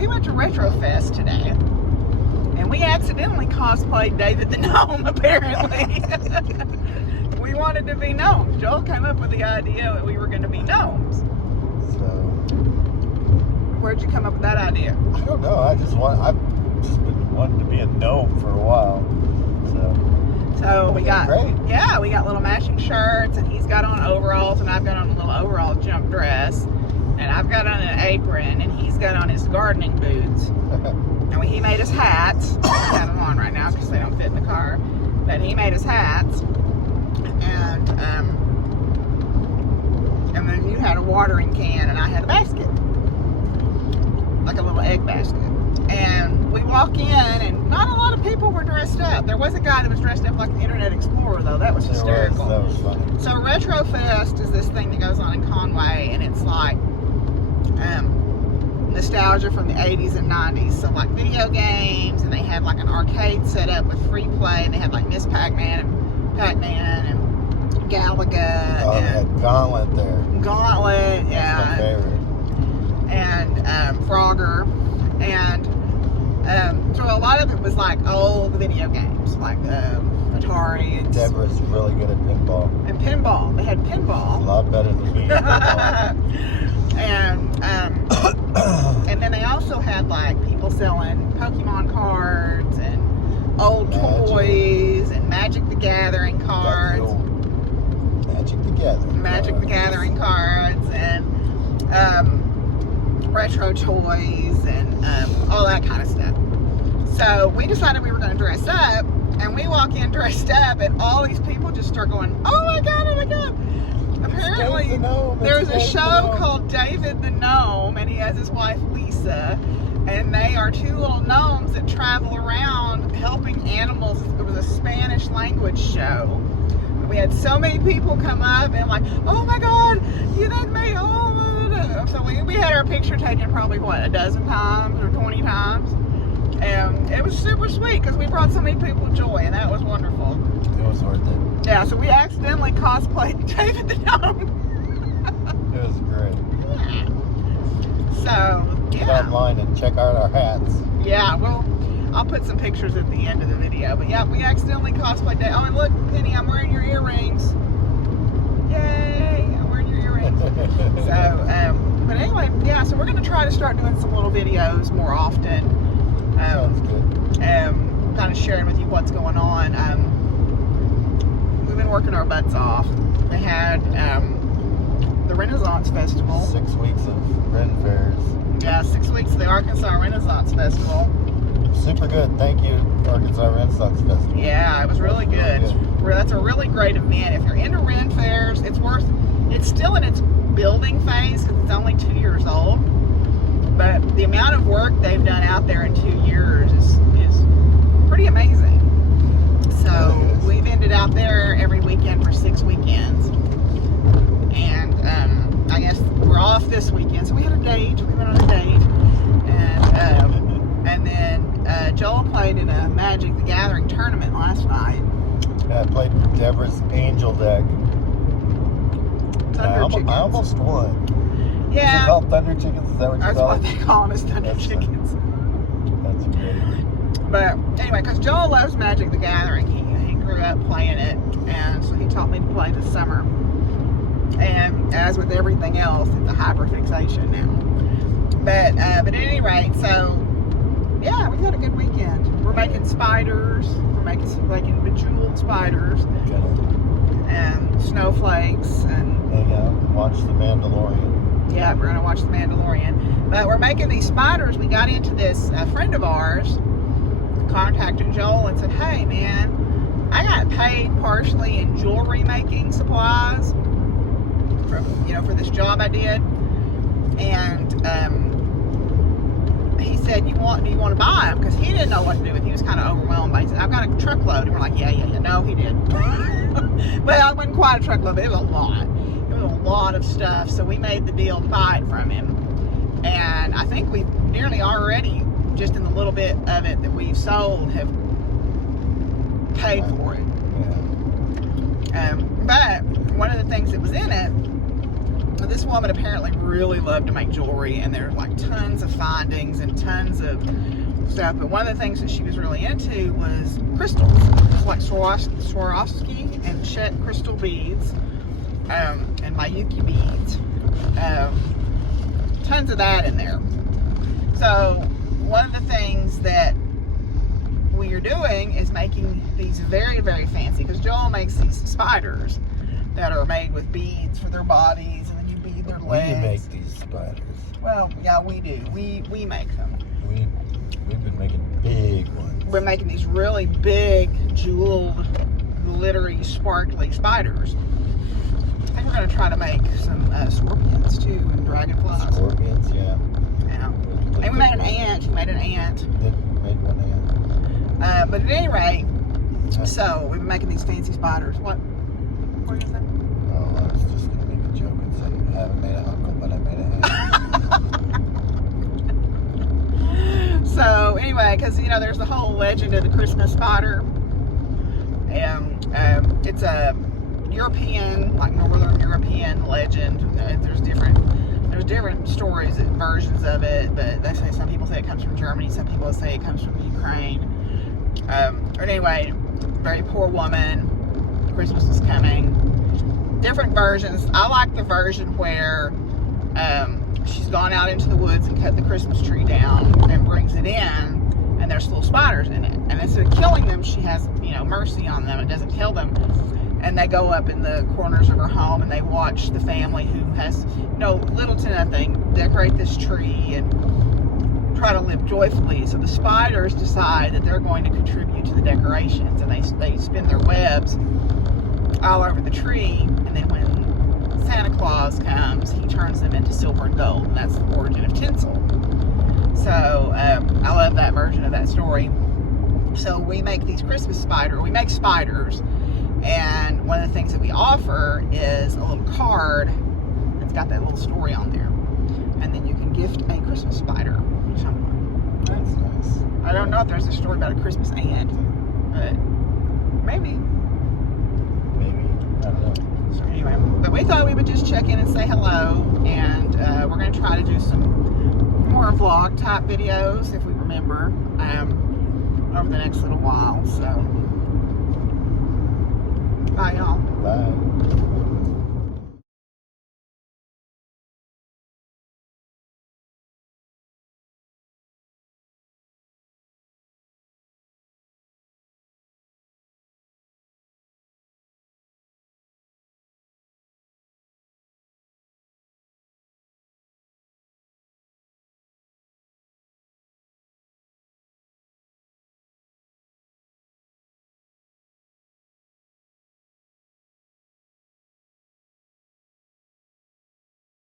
we went to Retrofest today, and we accidentally cosplayed David the Gnome, apparently. We wanted to be gnomes. Joel came up with the idea that we were going to be gnomes. So, where'd you come up with that idea? I don't know. I've just been wanting to be a gnome for a while. So we got, great. Yeah, we got little matching shirts, and he's got on overalls, and I've got on a little overall jump dress, and I've got on an apron, and he's got on his gardening boots. And he made us hats. I don't have them on right now because they don't fit in the car. But he made us hats, and then you had a watering can, and I had a basket, like a little egg basket. And we walk in, and not a lot of people were dressed up. There was a guy that was dressed up like the Internet Explorer, though. That was hysterical. That was funny. So Retrofest is this thing that goes on in Conway, and it's like nostalgia from the 80s and 90s. So like video games, and they had like an arcade set up with free play, and they had like Miss Pac-Man and Galaga. Oh, they had Gauntlet there. Gauntlet, yeah. That's my favorite. And Frogger. And so a lot of it was like old video games, like Atari. And Deborah's really good at pinball. And pinball. They had A pinball. lot better than me at pinball. And then they also had like people selling Pokemon cards and old toys and Magic the Gathering cards. Magic the Gathering cards and retro toys and all that kind of stuff. So we decided we were going to dress up, and we walk in dressed up, and all these people just start going, oh my god, oh my god. Apparently there's a show called David the Gnome, and he has his wife Lisa, and they are two little gnomes that travel around helping animals. It was a Spanish language show. We had so many people come up and like, oh my god, you did me, oh my god. So we had our picture taken probably, what, a dozen times or 20 times. And it was super sweet because we brought so many people joy, and that was wonderful. It was worth it. Yeah, so we accidentally cosplayed David the Gnome. It was great. Yeah. So, Get yeah. online and check out our hats. Yeah, well, I'll put some pictures at the end of the video. But yeah, we accidentally cosplayed David. Oh, and look, Penny, I'm wearing your earrings. Yay, I'm wearing your earrings. So, but anyway, yeah, so we're going to try to start doing some little videos more often. Sounds good. Kind of sharing with you what's going on. We've been working our butts off. They had the Renaissance Festival. 6 weeks of Ren fairs. Yeah, 6 weeks of the Arkansas Renaissance Festival. Super good. Thank you, Arkansas Renaissance Festival. Yeah, it was really good. That's a really great event. If you're into Ren fairs, it's still in its building phase because it's only 2 years old. But the amount of work they've done out there in 2 years is pretty amazing. So we've ended out there every weekend for 6 weekends. And I guess we're off this weekend. So we had a date. We went on a date. And then Joel played in a Magic the Gathering tournament last night. Yeah, I played Deborah's Angel deck. I almost won. Yeah. Is it called Thunder Chickens? Is that what you That's call what it? they call them, is Thunder Chickens. That's great. But anyway, because Joel loves Magic the Gathering. He grew up playing it, and so he taught me to play this summer. And as with everything else, it's a hyperfixation now. But at any rate, so yeah, we had a good weekend. We're making spiders. We're making bejeweled spiders and snowflakes and hang out, watch The Mandalorian. Yeah, we're gonna watch The Mandalorian. But we're making these spiders. We got into this. A friend of ours contacted Joel and said, "Hey, man, I got paid partially in jewelry making supplies for this job I did." And he said, "Do you want to buy them?" Because he didn't know what to do with. He was kind of overwhelmed. But he said, "I've got a truckload." And we're like, "Yeah." No, he did. Well, it wasn't quite a truckload, but it was a lot. A lot of stuff, so we made the deal to buy it from him, and I think we've nearly already, just in the little bit of it that we've sold, have paid for it. Yeah. But one of the things that was in it this woman apparently really loved to make jewelry, and there's like tons of findings and tons of stuff. But one of the things that she was really into was crystals, like Swarovski and Chet crystal beads, and Mayuki beads. Tons of that in there. So one of the things that we are doing is making these very, very fancy, because Joel makes these spiders that are made with beads for their bodies, and then you bead their legs. We make these spiders. Well, yeah, we do. We make them. We've been making big ones. We're making these really big, jeweled, glittery, sparkly spiders. I think we're going to try to make some scorpions too, and dragonflies. Scorpions, yeah. Yeah. And we made an ant. She made an ant. Made one ant. But at any rate, so we've been making these fancy spiders. What were you saying? Oh, I was just going to make a joke and say, I haven't made an uncle, but I made a hat. So anyway, because there's the whole legend of the Christmas spider, and it's a European, like Northern European legend. There's different stories and versions of it, but they say, some people say it comes from Germany, some people say it comes from Ukraine. But anyway, very poor woman, Christmas is coming. Different versions. I like the version where she's gone out into the woods and cut the Christmas tree down and brings it in, and there's little spiders in it. And instead of killing them, she has, mercy on them and doesn't kill them. And they go up in the corners of her home and they watch the family who has, little to nothing, decorate this tree and try to live joyfully. So the spiders decide that they're going to contribute to the decorations, and they spin their webs all over the tree. And then when Santa Claus comes, he turns them into silver and gold, and that's the origin of tinsel. So I love that version of that story. So we make these we make spiders, and one of the things that we offer is a little card that's got that little story on there, and then you can gift a Christmas spider to someone. That's nice. I don't know if there's a story about a Christmas ant, but maybe. I don't know. So anyway, but we thought we would just check in and say hello, and we're going to try to do some more vlog type videos, if we remember, over the next little while. So bye, y'all. Bye.